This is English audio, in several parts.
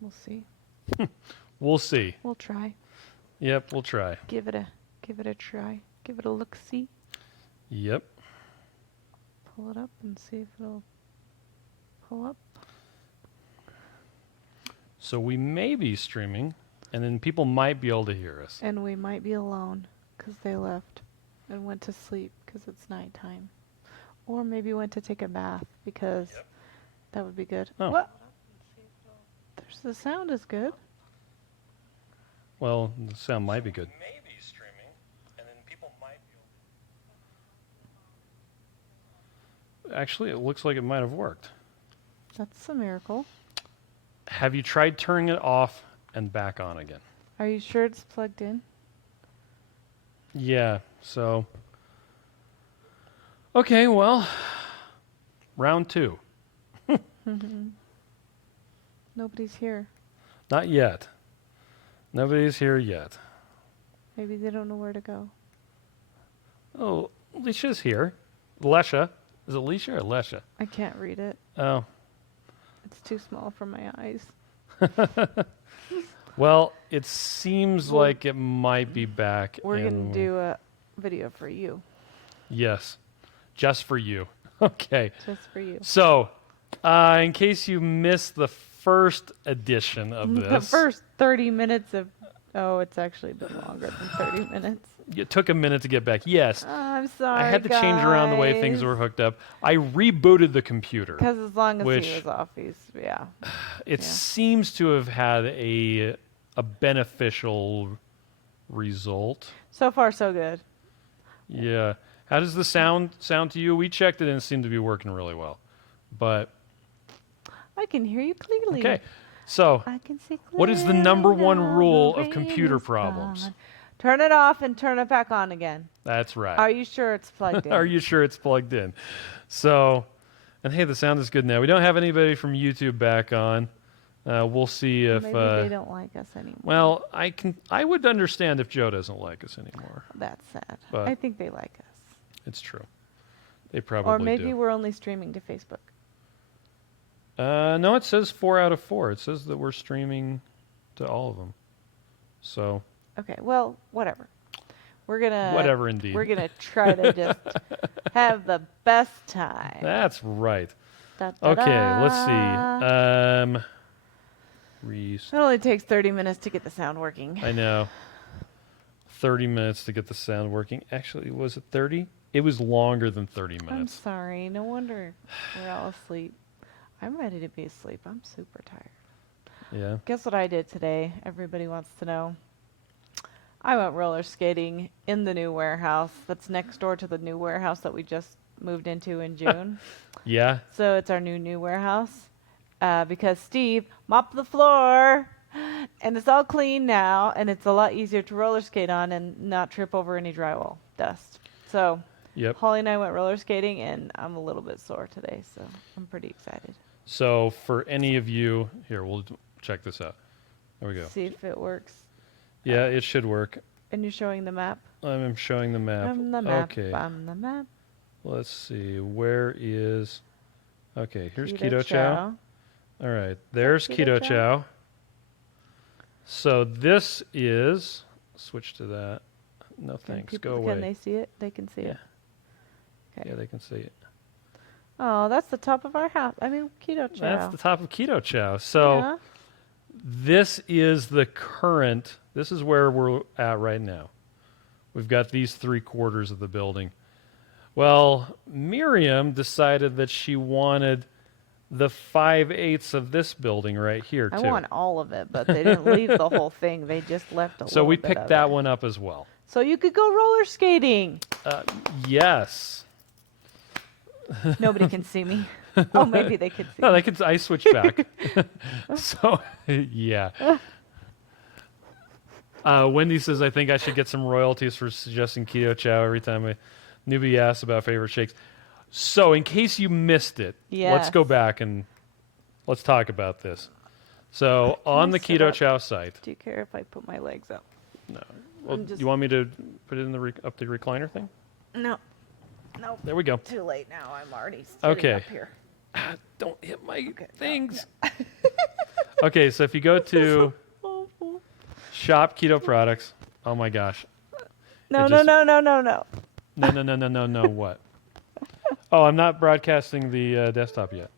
We'll see. We'll see. We'll try. Yep, we'll try. Give it a try. Give it a look-see. Yep. Pull it up and see if it'll pull up. So we may be streaming, and then people might be able to hear us. And we might be alone because they left and went to sleep because it's nighttime. Or maybe went to take a bath because that would be good. Oh. What? The sound is good. Well, the sound might be good. May be streaming, and then people might be Actually, it looks like it might have worked. That's a miracle. Have you tried turning it off and back on again? Are you sure it's plugged in? Yeah, so... Okay, well, round 2. Nobody's here. Not yet. Nobody's here yet. Maybe they don't know where to go. Oh, Alicia's here. Lesha. Is it Alicia or Lesha? I can't read it. Oh. It's too small for my eyes. Well, it seems like it might be back. We're going to do a video for you. Yes. Just for you. Okay. Just for you. So, in case you missed the first edition of this. The first 30 minutes of... Oh, it's actually a bit longer than 30 minutes. It took a minute to get back. Yes. I'm sorry, I had to change around the way things were hooked up. I rebooted the computer. Because as long as which he was off, yeah. It seems to have had a beneficial result. So far, so good. Yeah. How does the sound to you? We checked it and it seemed to be working really well. But I can hear you clearly. okay. So, I can see what is the number one rule of computer problems? Turn it off and turn it back on again. That's right. Are you sure it's plugged in? Are you sure it's plugged in? So, and hey, the sound is good now. We don't have anybody from YouTube back on. We'll see if... Maybe they don't like us anymore. Well, I would understand if Joe doesn't like us anymore. That's sad. But I think they like us. it's true. They probably Or maybe do. we're only streaming to Facebook. No, it says 4 out of 4. It says that we're streaming to all of them. So... Okay, well, whatever. We're gonna... Whatever, indeed. We're going to try to just have the best time. That's right. Da-da-da. Okay, let's see. It only takes 30 minutes to get the sound working. I know. 30 minutes to get the sound working. Actually, was it 30? It was longer than 30 minutes. I'm sorry. No wonder we're all asleep. I'm ready to be asleep. I'm super tired. Yeah. Guess what I did today? Everybody wants to know. I went roller skating in the new warehouse that's next door to the new warehouse that we just moved into in June. Yeah. So it's our new warehouse because Steve mopped the floor and it's all clean now and it's a lot easier to roller skate on and not trip over any drywall dust. So Yep. Holly and I went roller skating and I'm a little bit sore today, so I'm pretty excited. So for any of you, here, we'll check this out. There we go. See if it works. Yeah, it should work. And you're showing the map? I'm showing the map. I'm the map. Okay. I'm the map. Let's see. Where is... Okay, here's Keto Keto Chow. All right, there's Keto Chow. So this is... Switch to that. No thanks. Go away. Can they see it? They can see it. Okay. Yeah, they can see it. Oh, that's the top of our house. I mean, Keto Chow. That's the top of Keto Chow. So Yeah. this is the current... This is where we're at right now. We've got these 3/4 of the building. Well, Miriam decided that she wanted the 5/8 of this building right here, too. I want all of it, but they didn't leave the whole thing. They just left a little bit So we of picked that it. one up as well. So you could go roller skating. Yes. Nobody can see me. Oh, maybe they could see No, me. they could. I switched back. So, yeah. Wendy says, I think I should get some royalties for suggesting Keto Chow every time a newbie asks about favorite shakes. So, in case you missed it, let's go back and let's talk about this. So, on the Keto Chow site. Do you care if I put my legs up? No. Well, you want me to put it in the up the recliner thing? No. Nope. There we go. Too late now. I'm already sitting up here. Don't hit my things. Okay, so if you go to Awful. shop keto products, oh my gosh. No, It no, just- no, no, no, no. No, what? Oh, I'm not broadcasting the desktop yet.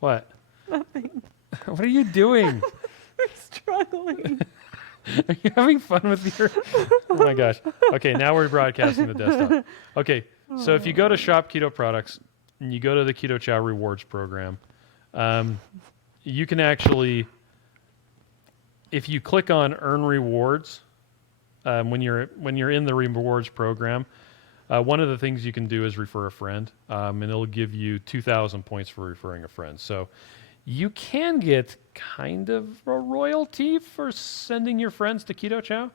What? Nothing. What are you doing? I'm struggling. Are you having fun with your... Oh my gosh. Okay, now we're broadcasting the desktop. Okay, so if you go to shop keto products and you go to the Keto Chow rewards program, you can actually, if you click on earn rewards, when you're in the rewards program, one of the things you can do is refer a friend, and it'll give you 2,000 points for referring a friend. So you can get kind of a royalty for sending your friends to Keto Chow.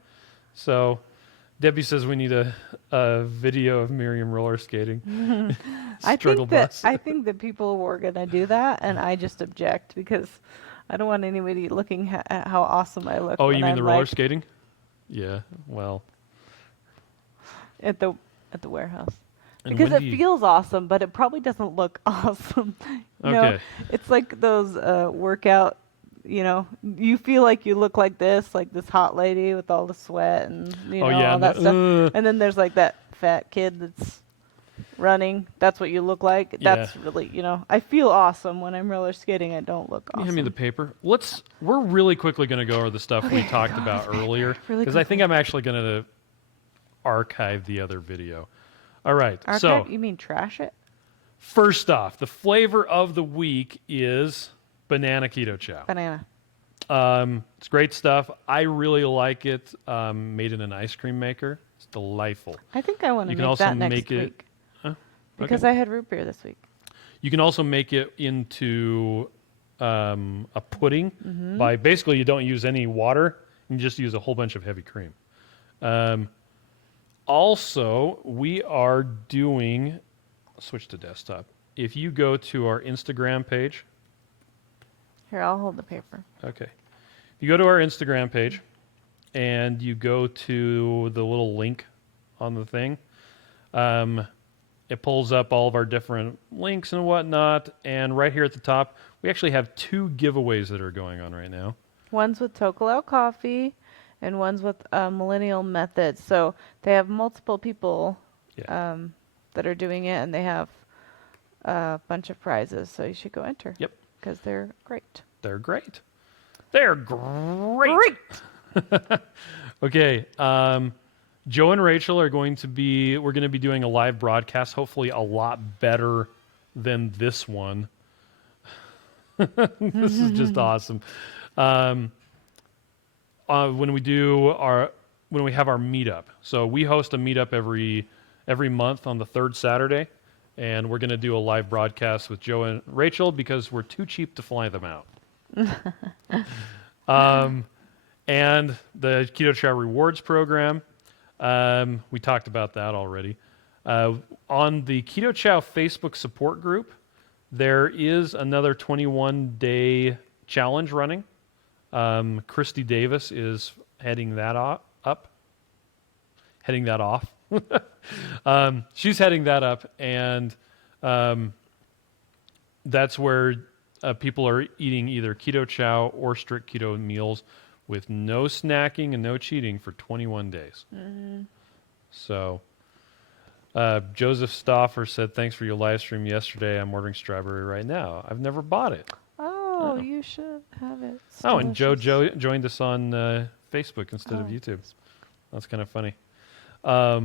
So Debbie says we need a video of Miriam roller skating. Struggle bus. I think that people were gonna do that, and I just object because I don't want anybody looking at how awesome I look. Oh, when you mean I'm the roller like skating? Yeah. Well. at the warehouse. And Because when it do you- feels awesome, but it probably doesn't look awesome. You know, Okay. it's like those workout. You know, you feel like you look like this hot lady with all the sweat and Oh, yeah, all and that the, stuff. And then there's like that fat kid that's running. That's what you look like. Yeah. That's really, I feel awesome when I'm roller skating. I don't look Can you awesome. hand me the paper? We're really quickly going to go over the stuff we talked about earlier Really because I think quickly. I'm actually going to archive the other video. All right. Archive? So You mean trash it? first off, the flavor of the week is banana keto chow. Banana. It's great stuff. I really like it. Made in an ice cream maker. It's delightful. I think I want You to can make also that next make it- week. Huh? Because Okay. I had root beer this week. You can also make it into a pudding Mm-hmm. by basically you don't use any water. You just use a whole bunch of heavy cream. Also, we are doing, switch to desktop. If you go to our Instagram page, Here, I'll hold the paper. okay. You go to our Instagram page and you go to the little link on the thing. It pulls up all of our different links and whatnot. And right here at the top, we actually have 2 giveaways that are going on right now. One's with Tokaleo Coffee, and one's with Millennial Methods. So they have multiple people Yeah. that are doing it, and they have a bunch of prizes. So you should go enter. Yep. Because they're great. They're great. They're great. Okay. Joe and Rachel we're going to be doing a live broadcast, hopefully a lot better than this one. This is just awesome. When we have our meetup. So we host a meetup every month on the 3rd Saturday, and we're going to do a live broadcast with Joe and Rachel because we're too cheap to fly them out. And the Keto Chow Rewards program, we talked about that already. On the Keto Chow Facebook support group, there is another 21-day challenge running. Christy Davis is heading that off. She's heading that up, and that's where people are eating either keto chow or strict keto meals with no snacking and no cheating for 21 days. Mm-hmm. So Joseph Stoffer said, thanks for your live stream yesterday. I'm ordering strawberry right now. I've never bought it. Oh, you should have it. It's Oh, and Joe delicious. joined us on Facebook instead of Oh. YouTube. That's kind of funny. Yeah,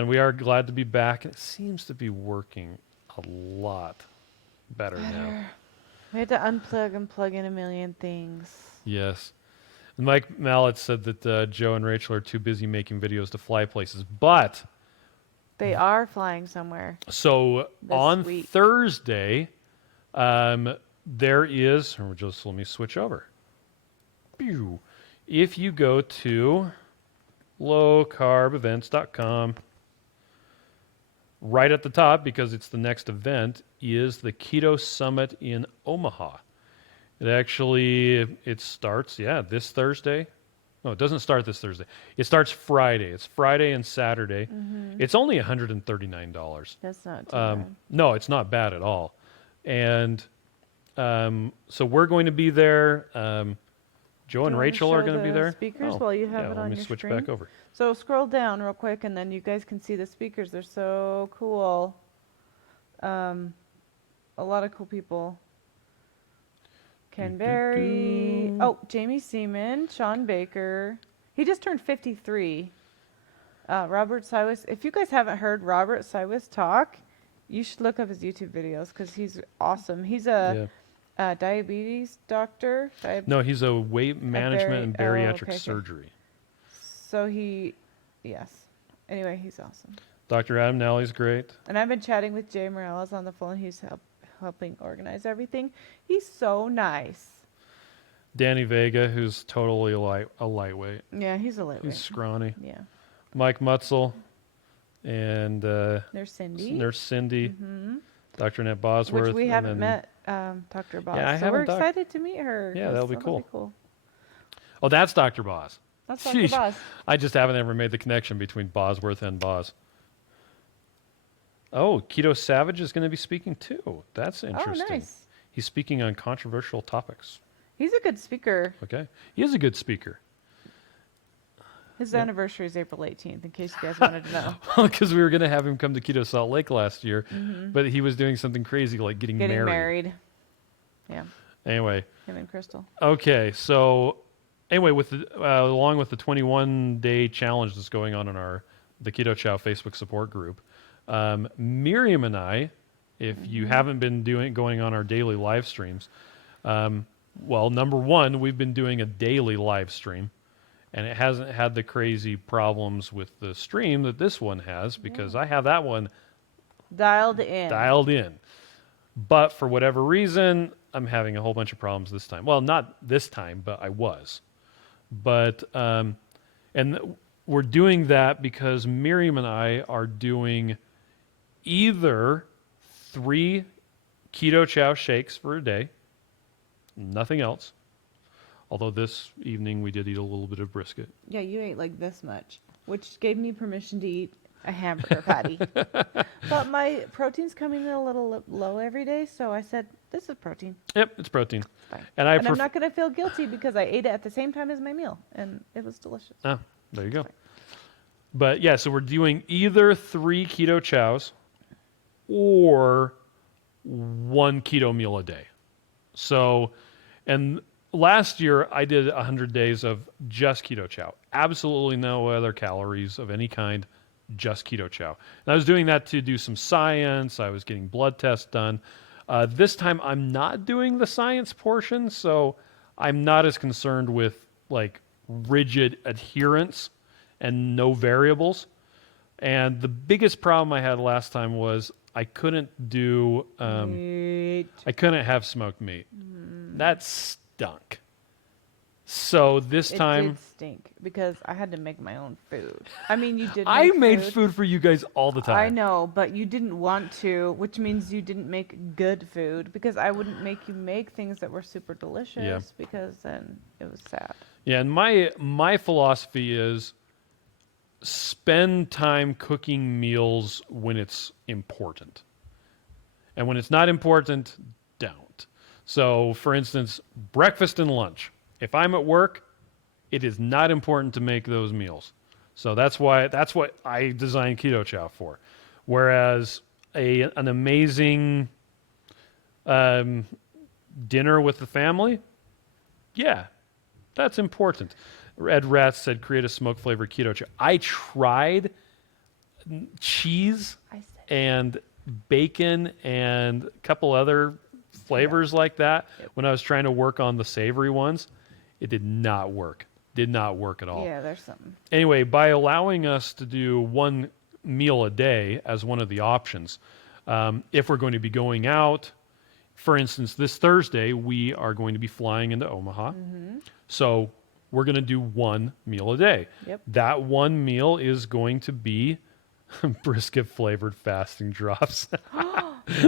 and we are glad to be back. It seems to be working a lot better now. We had to unplug and plug in a million things. Yes. And Mike Mallet said that Joe and Rachel are too busy making videos to fly places. But, They are flying somewhere. so This on week. Thursday, there is, or just let me switch over. Pew. If you go to lowcarbevents.com, right at the top, because it's the next event, is the Keto Summit in Omaha. It starts, this Thursday. No, it doesn't start this Thursday. It starts Friday. It's Friday and Saturday. Mm-hmm. It's only $139. That's not too bad. No, it's not bad at all. And So we're going to be there. Joe Do and you wanna Rachel are show going to be the there. speakers while you have yeah, it let on me your switch screen? back over. So scroll down real quick, and then you guys can see the speakers. They're so cool. A lot of cool people. Ken Berry. Oh, Jamie Seaman, Sean Baker. He just turned 53. Robert Cywis. If you guys haven't heard Robert Cywis talk, you should look up his YouTube videos because he's awesome. He's a diabetes doctor. No, he's a weight management and bariatric okay. surgery. So yes. Anyway, he's awesome. Dr. Adam Nally's great. And I've been chatting with Jay Morales on the phone. He's helping organize everything. He's so nice. Danny Vega, who's totally a lightweight. Yeah, he's a lightweight. He's scrawny. Yeah. Mike Mutzel and There's Cindy. Nurse Cindy. Mm-hmm. Dr. Annette Bosworth. Which we and haven't then- met Dr. Boss. Yeah, I so we're haven't excited to meet her. Yeah, 'cause that'll be cool. Oh, that's Dr. Boz. That's Dr. Sheesh. Boss. I just haven't ever made the connection between Bosworth and Boz. Oh, Keto Savage is going to be speaking too. That's interesting. Oh, nice. He's speaking on controversial topics. He's a good speaker. Okay. He is a good speaker. His anniversary is April 18th, in case you guys wanted to know. Because we were going to have him come to Keto Salt Lake last year, but he was doing something crazy like getting married. Yeah. Anyway, Anyway, him and Crystal. okay. So anyway, with along with the 21-day challenge that's going on in the Keto Chow Facebook support group, Miriam and I, if you haven't been going on our daily live streams, well, number one, we've been doing a daily live stream, and it hasn't had the crazy problems with the stream that this one has because I have that one Dialed in. dialed in. But for whatever reason, I'm having a whole bunch of problems this time. Well, not this time, but I was. But we're doing that because Miriam and I are doing either 3 Keto Chow shakes for a day, nothing else. Although this evening we did eat a little bit of brisket. Yeah, you ate like this much, which gave me permission to eat a hamburger patty. But my protein's coming in a little low every day, so I said, this is protein. Yep, it's protein. It's fine. And I'm not going to feel guilty because I ate it at the same time as my meal, and it was delicious. Oh, there you go. But yeah, so we're doing either 3 Keto Chows or 1 keto meal a day. So, and last year I did 100 days of just Keto Chow. Absolutely no other calories of any kind, just Keto Chow. And I was doing that to do some science. I was getting blood tests done. This time I'm not doing the science portion, so I'm not as concerned with like rigid adherence and no variables. And the biggest problem I had last time was I couldn't do I couldn't have smoked meat. That stunk. So this time It did stink because I had to make my own food. I mean, you did. I make made food for you guys all the time. I know, but you didn't want to, which means you didn't make good food because I wouldn't make you make things that were super delicious because then it was sad. Yeah, and my philosophy is spend time cooking meals when it's important. And when it's not important, don't. So, for instance, breakfast and lunch. If I'm at work, it is not important to make those meals. So that's what I designed Keto Chow for. Whereas an amazing dinner with the family, yeah, that's important. Ed Ratz said create a smoke flavored Keto Chow. I tried cheese and bacon and a couple other flavors like that when I was trying to work on the savory ones. It did not work. Did not work at all. Yeah, there's something. Anyway, by allowing us to do 1 meal a day as one of the options, if we're going to be going out, for instance, this Thursday, we are going to be flying into Omaha. So we're going to do 1 meal a day. Yep. That 1 meal is going to be brisket flavored fasting drops.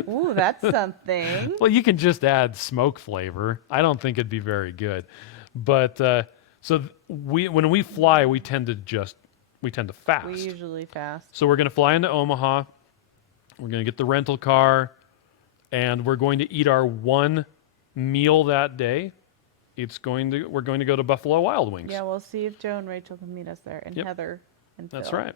Ooh, that's something. Well, you can just add smoke flavor. I don't think it'd be very good. But when we fly, we tend to fast. We usually fast. So we're going to fly into Omaha. We're going to get the rental car, and we're going to eat our 1 meal that day, we're going to go to Buffalo Wild Wings. Yeah, we'll see if Joe and Rachel can meet us there, and Yep. Heather and That's Phil. right.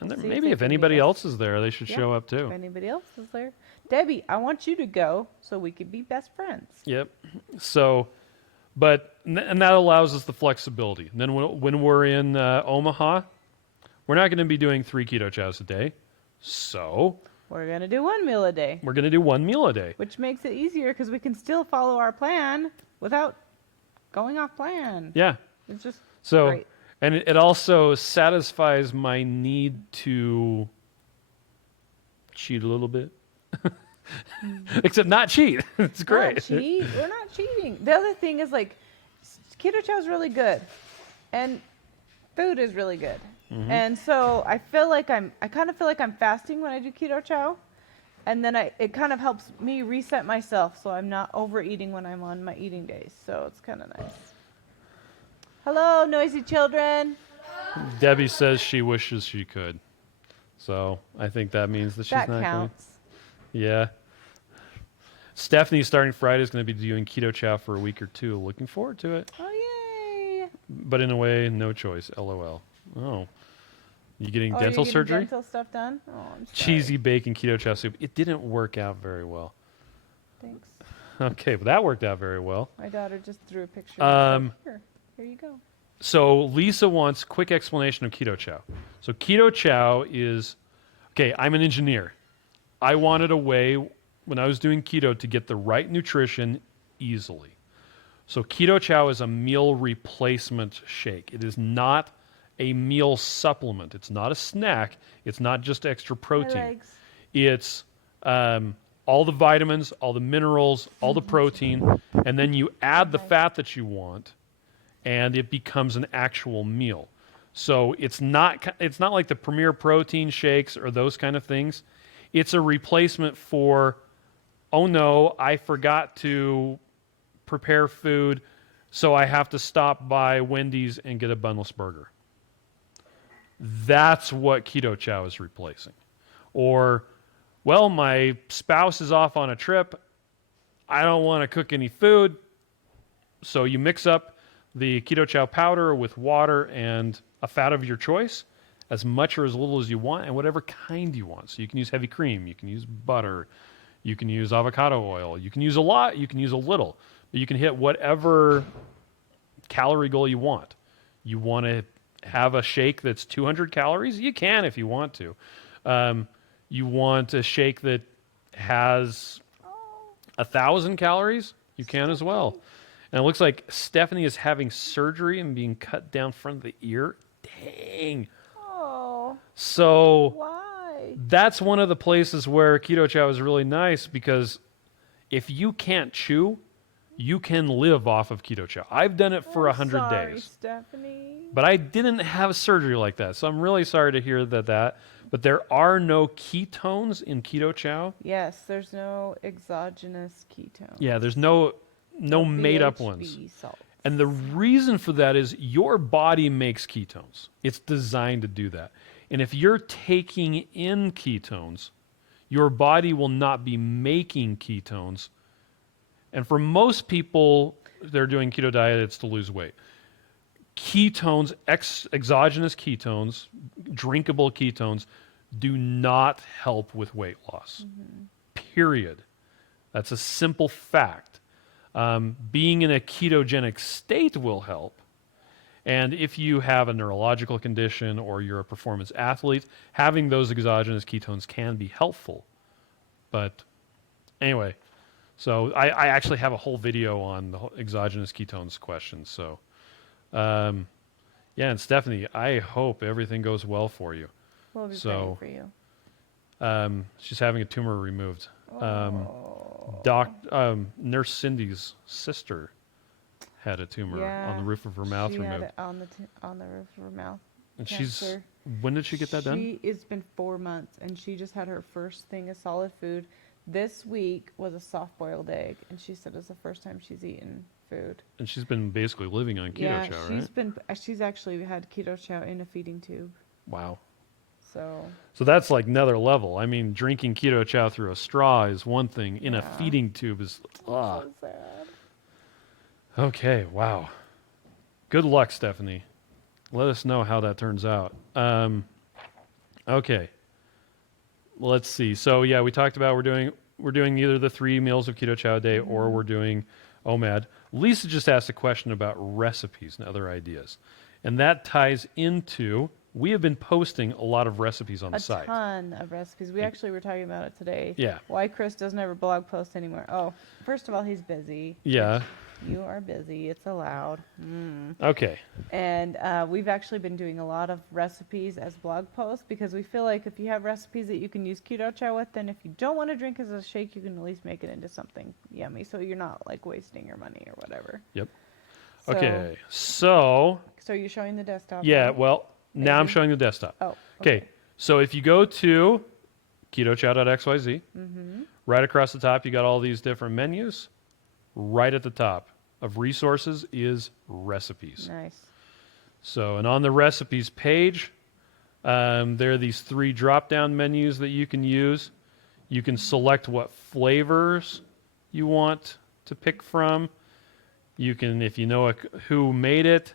And We'll then see maybe they if can meet anybody us. else is there, they should Yeah, show up If too. anybody else is there. Debbie, I want you to go so we can be best friends. Yep. So, and that allows us the flexibility. And then when we're in Omaha, we're not going to be doing 3 keto chows a day. So We're going to do one meal a day, we're going to do 1 meal a day. which makes it easier because we can still follow our plan without going off plan. Yeah. It's just So, great. and it also satisfies my need to cheat a little bit. Except not cheat. It's great. Not cheat. We're not cheating. The other thing is like Keto Chow is really good, and food is really good. Mm-hmm. And so I kind of feel like I'm fasting when I do Keto Chow, and then it kind of helps me reset myself so I'm not overeating when I'm on my eating days. So it's kind of nice. Hello, noisy children. Debbie says she wishes she could. So I think that means that she's That not counts. going. Yeah. Stephanie starting Friday is going to be doing Keto Chow for a week or 2. Looking forward to it. Oh yay! But in a way, no choice. LOL. Oh. You getting Oh, dental you're getting surgery? dental stuff done? Oh, I'm sorry. Cheesy bacon keto chow soup. It didn't work out very well. Thanks. Okay, but that worked out very well. My daughter just threw a picture. And said, here you go. So Lisa wants quick explanation of keto chow. So keto chow is, okay, I'm an engineer. I wanted a way when I was doing keto to get the right nutrition easily. So keto chow is a meal replacement shake. It is not a meal supplement. It's not a snack. It's not just extra My protein. legs. It's all the vitamins, all the minerals, all the protein, and then you add the fat that you want, and it becomes an actual meal. So it's not like the Premier Protein shakes or those kind of things. It's a replacement for, oh no, I forgot to prepare food, so I have to stop by Wendy's and get a bunless burger. That's what Keto Chow is replacing. Or, well, my spouse is off on a trip. I don't want to cook any food. So you mix up the Keto Chow powder with water and a fat of your choice, as much or as little as you want, and whatever kind you want. So you can use heavy cream, you can use butter, you can use avocado oil, you can use a lot, you can use a little. But you can hit whatever calorie goal you want. You want to have a shake that's 200 calories? You can if you want to. You want a shake that has 1,000 calories? You can as well. And it looks like Stephanie is having surgery and being cut down front of the ear. Dang. Oh, So why? that's one of the places where Keto Chow is really nice, because if you can't chew, you can live off of Keto Chow. I've done it for 100 sorry, days. Stephanie. But I didn't have surgery like that. So I'm really sorry to hear that. But there are no ketones in Keto Chow. Yes, there's no exogenous ketone. Yeah, there's no made up ones. BHB salts. And the reason for that is your body makes ketones. It's designed to do that. And if you're taking in ketones, your body will not be making ketones. And for most people that are doing keto diet, it's to lose weight. Ketones, exogenous ketones, drinkable ketones, do not help with weight loss. Period. That's a simple fact. Being in a ketogenic state will help. And if you have a neurological condition or you're a performance athlete, having those exogenous ketones can be helpful. But anyway, so I actually have a whole video on the exogenous ketones question. So, yeah, and Stephanie, I hope everything goes well for you. We'll be So, praying for you. She's having a tumor removed. Nurse Cindy's sister had a tumor on the roof of her mouth she removed. had it on the roof of her mouth. And Cancer. when did she get that done? It's been 4 months, and she just had her first thing of solid food. This week was a soft-boiled egg, and she said it's the first time she's eaten food. And she's been basically living on Keto Chow, right? She's actually had Keto Chow in a feeding tube. Wow. So that's like another level. I mean, drinking Keto Chow through a straw is one thing. In a Yeah. feeding tube is... so sad. Okay, wow. Good luck, Stephanie. Let us know how that turns out. Okay. Let's see. So yeah, we talked about we're doing either the 3 meals of Keto Chow a day or we're doing OMAD. Lisa just asked a question about recipes and other ideas. And that ties into we have been posting a lot of recipes on the A site. ton of recipes. We actually were talking about it today. Yeah. Why Chris doesn't have a blog post anymore. Oh, first of all, he's busy. Yeah. You are busy. It's allowed. Okay. And we've actually been doing a lot of recipes as blog posts because we feel like if you have recipes that you can use Keto Chow with, then if you don't want to drink as a shake, you can at least make it into something yummy. So you're not like wasting your money or whatever. Yep. So, Okay. So So you're showing the desktop? yeah, now? well, now I'm Maybe. showing the desktop. Oh. Okay. So if you go to ketochow.xyz, right across the top, you got all these different menus. Right at the top of resources is recipes. Nice. So, and on the recipes page, there are these 3 drop-down menus that you can use. You can select what flavors you want to pick from. You can, if you know who made it,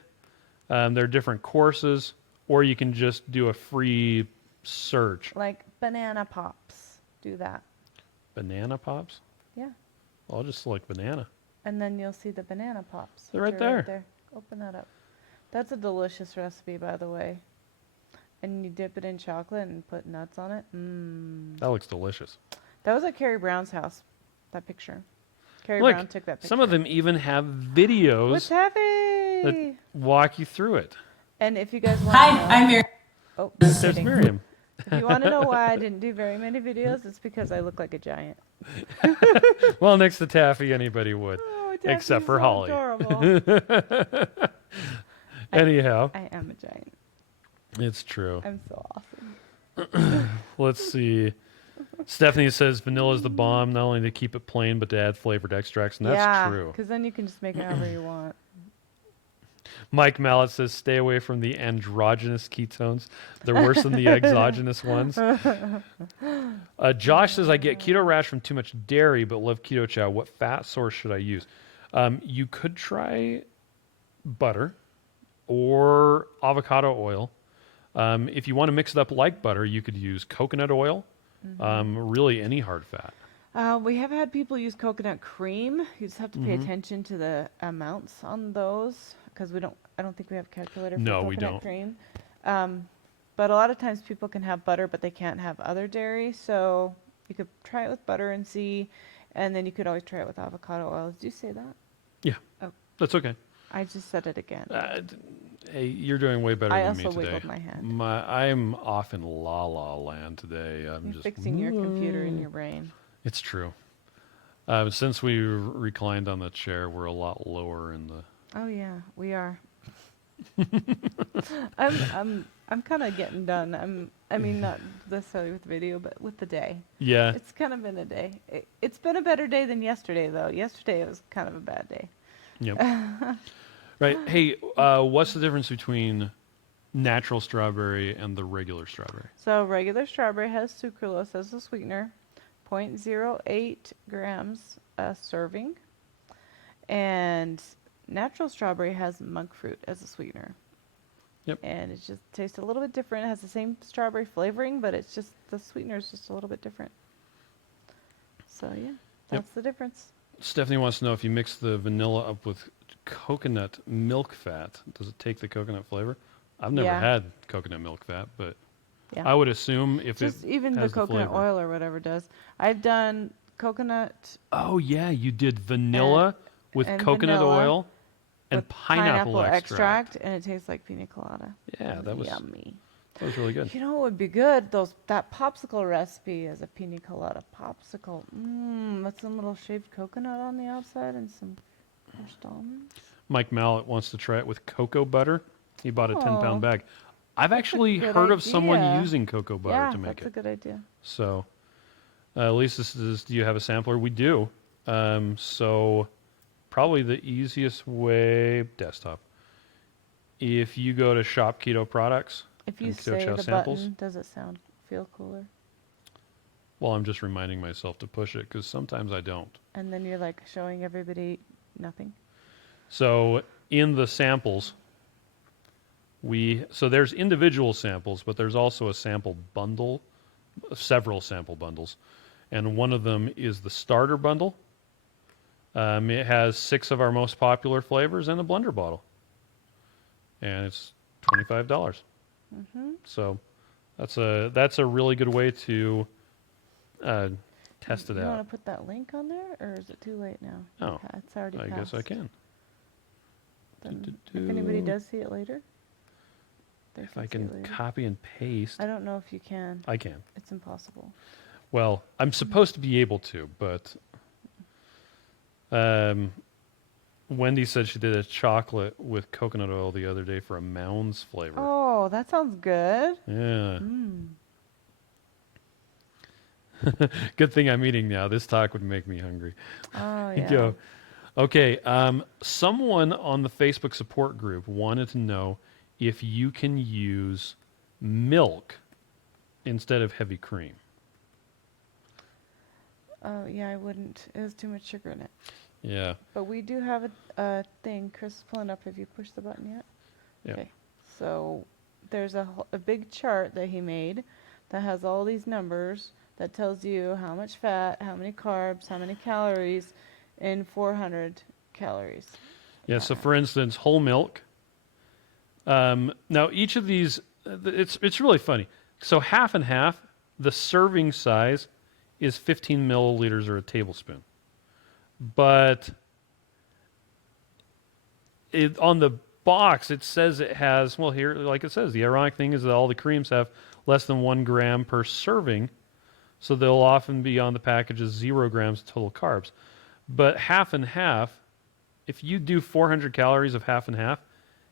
there are different courses, or you can just do a free search. Like banana pops. Do that. Banana pops? Yeah. Well, I'll just select banana. And then you'll see the banana pops. They're which right are there. Open that up. That's a delicious recipe, by the way. And you dip it in chocolate and put nuts on it. That looks delicious. That was at Carrie Brown's house, that picture. Carrie Look, Brown took that picture. some of them even have videos What's happening? that walk you through it. And if you guys want to Hi, know... I'm Miriam. Oh, There's kidding. Miriam. If you want to know why I didn't do very many videos, it's because I look like a giant. Well, next to Taffy, anybody would. Oh, Except Daphne's for so Holly. Adorable. Anyhow, I am a giant. it's true. I'm so awesome. Let's see. Stephanie says vanilla is the bomb, not only to keep it plain, but to add flavored extracts, and that's true. Because then you can just make it however you want. Mike Mallet says stay away from the androgynous ketones. They're worse than the exogenous ones. Josh says I get keto rash from too much dairy, but love Keto Chow. What fat source should I use? You could try butter or avocado oil. If you want to mix it up like butter, you could use coconut oil. Really any hard fat. We have had people use coconut cream. You just have to pay attention to the amounts on those because I don't think we have a calculator for No, coconut we don't. cream. But a lot of times people can have butter, but they can't have other dairy. So you could try it with butter and see, and then you could always try it with avocado oil. Did you say that? Yeah, Oh. that's okay. I just said it again. Hey, you're doing way better I than me also today. wiggled my hand. I'm off in la la land today. I'm You're just fixing your computer in your brain. It's true. Since we reclined on the chair, we're a lot lower in the. Oh yeah, we are. I'm kind of getting done. I mean, not necessarily with the video, but with the day. Yeah. It's kind of been a day. It's been a better day than yesterday, though. Yesterday was kind of a bad day. Yep. Right. Hey, what's the difference between natural strawberry and the regular strawberry? So regular strawberry has sucralose as a sweetener, 0.08 grams a serving, and natural strawberry has monk fruit as a sweetener. Yep. And it just tastes a little bit different. It has the same strawberry flavoring, but it's just the sweetener is just a little bit different. So yeah, that's the difference. Stephanie wants to know if you mix the vanilla up with coconut milk fat, does it take the coconut flavor? I've never Yeah. had coconut milk fat, but Yeah. I would assume if Just it even the has coconut flavor. oil or whatever does. I've done coconut Oh yeah, you did vanilla with and coconut vanilla oil and with pineapple extract. and it tastes like pina colada. Yeah, that was yummy. really good. You know what would be good? That popsicle recipe is a pina colada popsicle. With some little shaved coconut on the outside and some crushed almonds. Mike Mallet wants to try it with cocoa butter. He bought a 10-pound Oh, bag. I've actually good heard of someone idea. using cocoa butter Yeah, to make that's a it. good idea. So, Lisa says, do you have a sampler? We do. So, probably the easiest way, desktop. If you go to Shop Keto Products, If you and Keto say Chow the samples. button, does it feel cooler? Well, I'm just reminding myself to push it because sometimes I don't. And then you're like showing everybody nothing. So in the samples, so there's individual samples, but there's also a sample bundle, several sample bundles, and one of them is the starter bundle. It has 6 of our most popular flavors and a blender bottle, and it's $25. So that's a really good way to test it You out. want to put that link on there, or is it too late now? Oh, It's already I passed. guess I can. Then if anybody does see it later, they If can I see can it later. copy and paste, I don't know if you can. I can. It's impossible. Well, I'm supposed to be able to, but Wendy said she did a chocolate with coconut oil the other day for a Mounds flavor. Oh, that sounds good. Yeah. Mm. Good thing I'm eating now. This talk would make me hungry. Oh, yeah. Go. Okay. Someone on the Facebook support group wanted to know if you can use milk instead of heavy cream. Oh, yeah, I wouldn't. It has too much sugar in it. Yeah. But we do have a thing. Chris is pulling up. Have you pushed the button yet? Yeah. Okay. So there's a big chart that he made that has all these numbers that tells you how much fat, how many carbs, how many calories in 400 calories. Yeah. So, for instance, whole milk. Now, each of these, it's really funny. So, half and half, the serving size is 15 milliliters or a tablespoon. But on the box, it says it has, well, here, like it says, the ironic thing is that all the creams have less than 1 gram per serving. So they'll often be on the package as 0 grams of total carbs. But half and half, if you do 400 calories of half and half,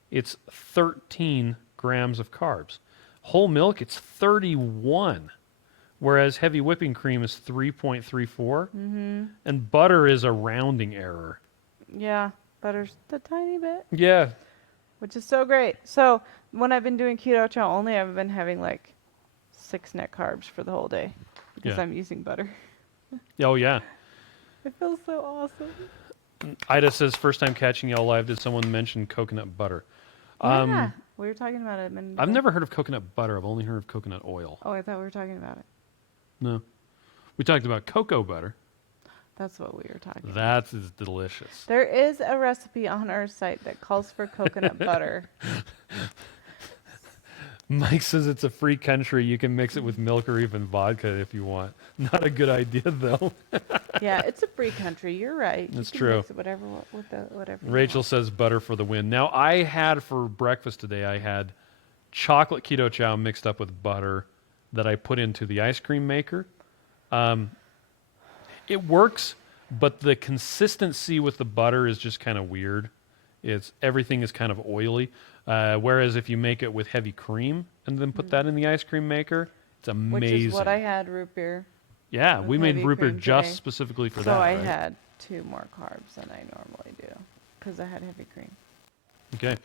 it's 13 grams of carbs. Whole milk, it's 31. Whereas heavy whipping cream is 3.34. And butter is a rounding error. Yeah, butter's a tiny bit, Yeah. which is so great. So when I've been doing Keto Chow only, I've been having like 6 net carbs for the whole day because Yeah. I'm using butter. Oh, yeah. It feels so awesome. Ida says, first time catching y'all live, did someone mention coconut butter? Yeah, we were talking about it a minute I've ago. never heard of coconut butter. I've only heard of coconut oil. Oh, I thought we were talking about it. No. We talked about cocoa butter. That's what we were talking about. That is delicious. There is a recipe on our site that calls for coconut butter. Mike says it's a free country. You can mix it with milk or even vodka if you want. Not a good idea, though. Yeah, it's a free country. You're right. That's you can true. Mix it whatever. you Rachel want. says butter for the win. Now, I had for breakfast today, I had chocolate keto chow mixed up with butter that I put into the ice cream maker. It works, but the consistency with the butter is just kind of weird. Everything is kind of oily. Whereas if you make it with heavy cream and then put that in the ice cream maker, it's amazing. Which is what I had root beer. Yeah, with we made heavy root beer cream just today. specifically for So that. I right? had 2 more carbs than I normally do because I had heavy cream. Okay.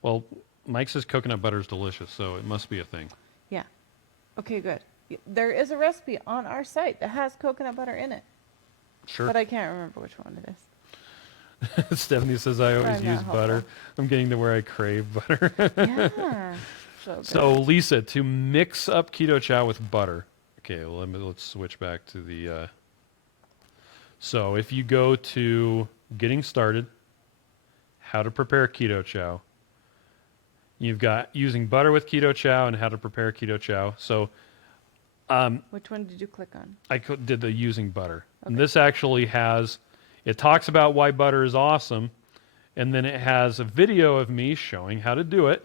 Well, Mike says coconut butter is delicious, so it must be a thing. Yeah. Okay, good. There is a recipe on our site that has coconut butter in it, Sure. but I can't remember which one it is. Stephanie says I always I'm not use butter. helpful. I'm getting to where I crave butter. Yeah. So good. So Lisa, to mix up keto chow with butter. Okay, well, let's switch back to the. So if you go to getting started, how to prepare keto chow. You've got using butter with keto chow and how to prepare keto chow. So Which one did you click on? I did the using butter. And Okay. this actually has, it talks about why butter is awesome, and then it has a video of me showing how to do it.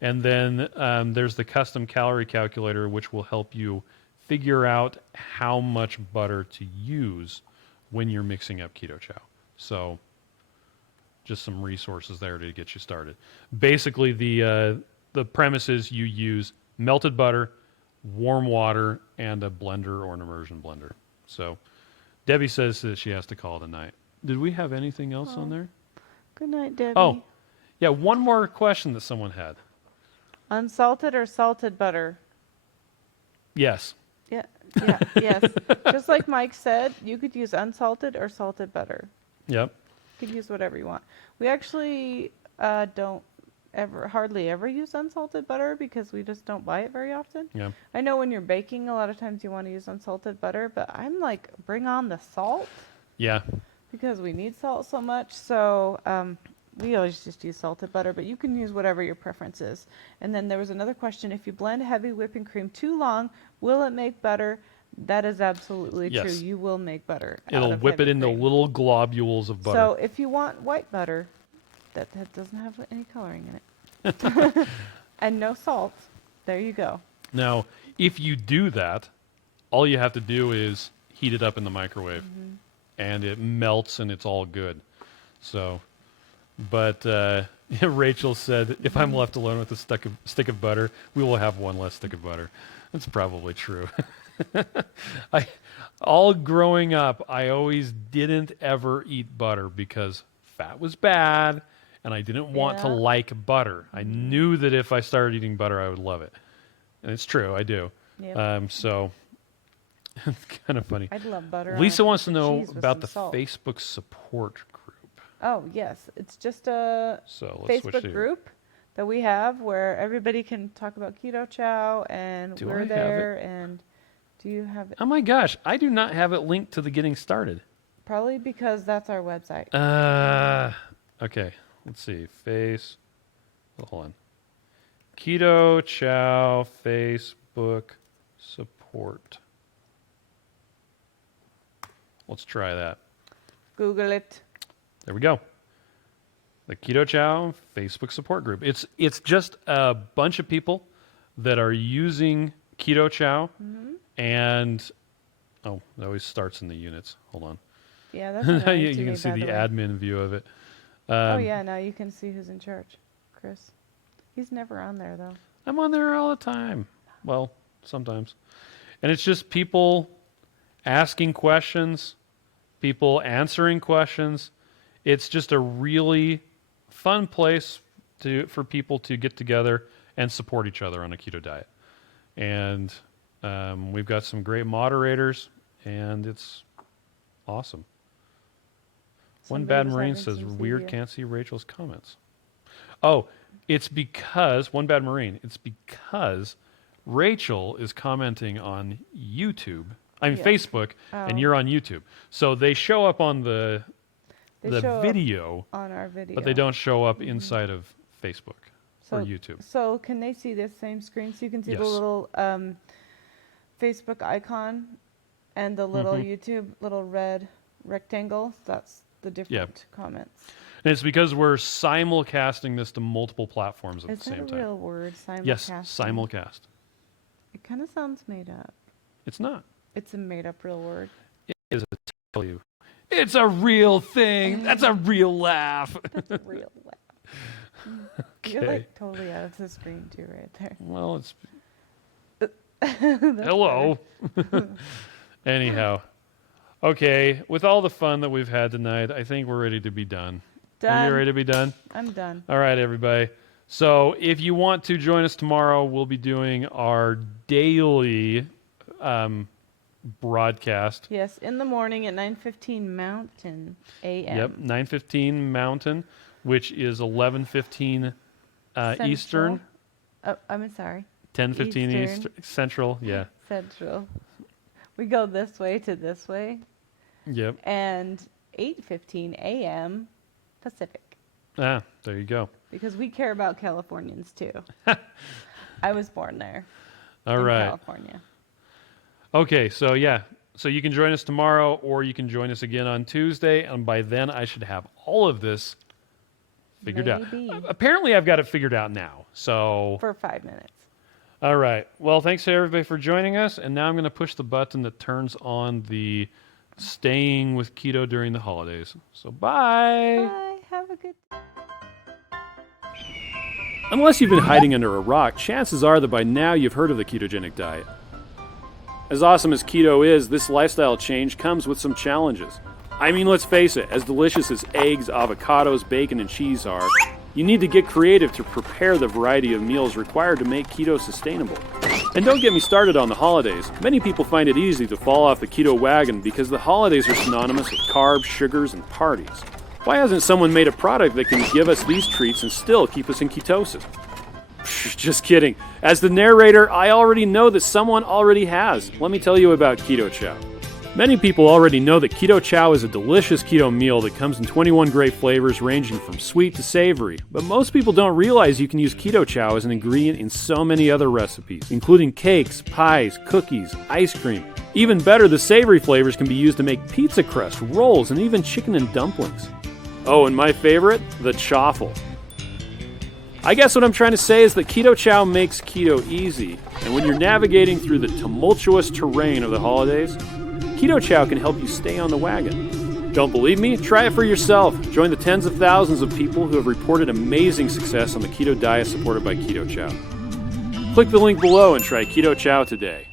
And then there's the custom calorie calculator, which will help you figure out how much butter to use when you're mixing up keto chow. So just some resources there to get you started. Basically, the premise is you use melted butter, warm water, and a blender or an immersion blender. So Debbie says that she has to call it a night. Did we have anything else on there? Good night, Debbie. Oh, yeah, one more question that someone had. Unsalted or salted butter? Yes. Yeah, yeah, yes. Just like Mike said, you could use unsalted or salted butter. Yep. You could use whatever you want. We actually don't hardly ever use unsalted butter because we just don't buy it very often. Yeah. I know when you're baking, a lot of times you want to use unsalted butter, but I'm like, bring on the salt Yeah. because we need salt so much. So we always just use salted butter, but you can use whatever your preference is. And then there was another question: if you blend heavy whipping cream too long, will it make butter? That is absolutely true. Yes. You will make butter. It'll whip it into cream. little globules of butter. So if you want white butter, that doesn't have any coloring in it, and no salt, there you go. Now, if you do that, all you have to do is heat it up in the microwave, and it melts and it's all good. So, but Rachel said, if I'm left alone with a stick of butter, we will have one less stick of butter. That's probably true. All growing up, I always didn't ever eat butter because fat was bad, and I didn't want to Yeah. like butter. I knew that if I started eating butter, I would love it. And it's true, I do. Yep. So it's kind of funny. I'd love butter. on Lisa a wants piece to of know cheese with about some the salt. Facebook support group. Oh yes, it's just a So let's switch to Facebook here. group that we have where everybody can talk about Keto Chow, and Do I we're have there. And do you have it? Oh my gosh, I do not have it linked to the getting started. Probably because that's our website. Okay, let's see. Hold on. Keto Chow Facebook support. Let's try that. Google it. There we go. The Keto Chow Facebook support group. It's just a bunch of people that are using Keto Chow, and oh, it always starts in the units. Hold on. Yeah, that's you annoying to can me, see by the way. admin view of it. Oh yeah, now you can see who's in charge. Chris. He's never on there though. I'm on there all the time. Well, sometimes. And it's just people asking questions, people answering questions. It's just a really fun place for people to get together and support each other on a keto diet. And we've got some great moderators, and it's awesome. One Somebody Bad was Marine having says, some weird, CVS. can't see Rachel's comments. Oh, it's because, One Bad Marine, it's because Rachel is commenting on YouTube, Yeah. Facebook, and Oh. you're on YouTube. So they show up on the They show up video, on our video. but they don't show up inside of Facebook or YouTube. So can they see this same screen? So you can see the Yes. little Facebook icon and the little YouTube little red rectangle. That's the different comments. And it's because we're simulcasting this to multiple platforms at Is the that same a time. real word? Simulcasting? Yes, simulcast. It kind of sounds made up. It's not. It's a made up real word. It is a tell you. It's a real thing. That's a real laugh. That's a real laugh. You're Okay. like totally out of the screen too, right there. Well, it's That's hello. Anyhow, okay. With all the fun that we've had tonight, I think we're ready to be done. Are Done. you ready to be done? I'm done. All right, everybody. So if you want to join us tomorrow, we'll be doing our daily broadcast. Yes, in the morning at 9:15 Mountain a.m. Yep, 9:15 Mountain, which is 11:15 Eastern, Oh, I'm sorry. 10:15 Eastern. Central. Yeah. Central. We go this way to this way, Yep. and 8:15 a.m. Pacific, Ah, there you go. because we care about Californians too. I was born there. All in right. California. Okay, so yeah. So you can join us tomorrow, or you can join us again on Tuesday, and by then I should have all of this figured Maybe. out. Apparently I've got it figured out now. So, For 5 minutes. all right. Well, thanks to everybody for joining us, and now I'm going to push the button that turns on the staying with keto during the holidays. So, bye. Bye. Have a good Unless you've been hiding under a rock, chances are that by now you've heard of the ketogenic diet. As awesome as keto is, this lifestyle change comes with some challenges. I mean, let's face it, as delicious as eggs, avocados, bacon, and cheese are, You need to get creative to prepare the variety of meals required to make keto sustainable. And don't get me started on the holidays. Many people find it easy to fall off the keto wagon because the holidays are synonymous with carbs, sugars, and parties. Why hasn't someone made a product that can give us these treats and still keep us in ketosis? Just kidding. As the narrator, I already know that someone already has. Let me tell you about Keto Chow. Many people already know that Keto Chow is a delicious keto meal that comes in 21 great flavors ranging from sweet to savory. But most people don't realize you can use Keto Chow as an ingredient in so many other recipes, including cakes, pies, cookies, ice cream. Even better, the savory flavors can be used to make pizza crust, rolls, and even chicken and dumplings. Oh, and my favorite, the chaffle. I guess what I'm trying to say is that Keto Chow makes keto easy, and when you're navigating through the tumultuous terrain of the holidays, Keto Chow can help you stay on the wagon. Don't believe me? Try it for yourself. Join the tens of thousands of people who have reported amazing success on the keto diet supported by Keto Chow. Click the link below and try Keto Chow today.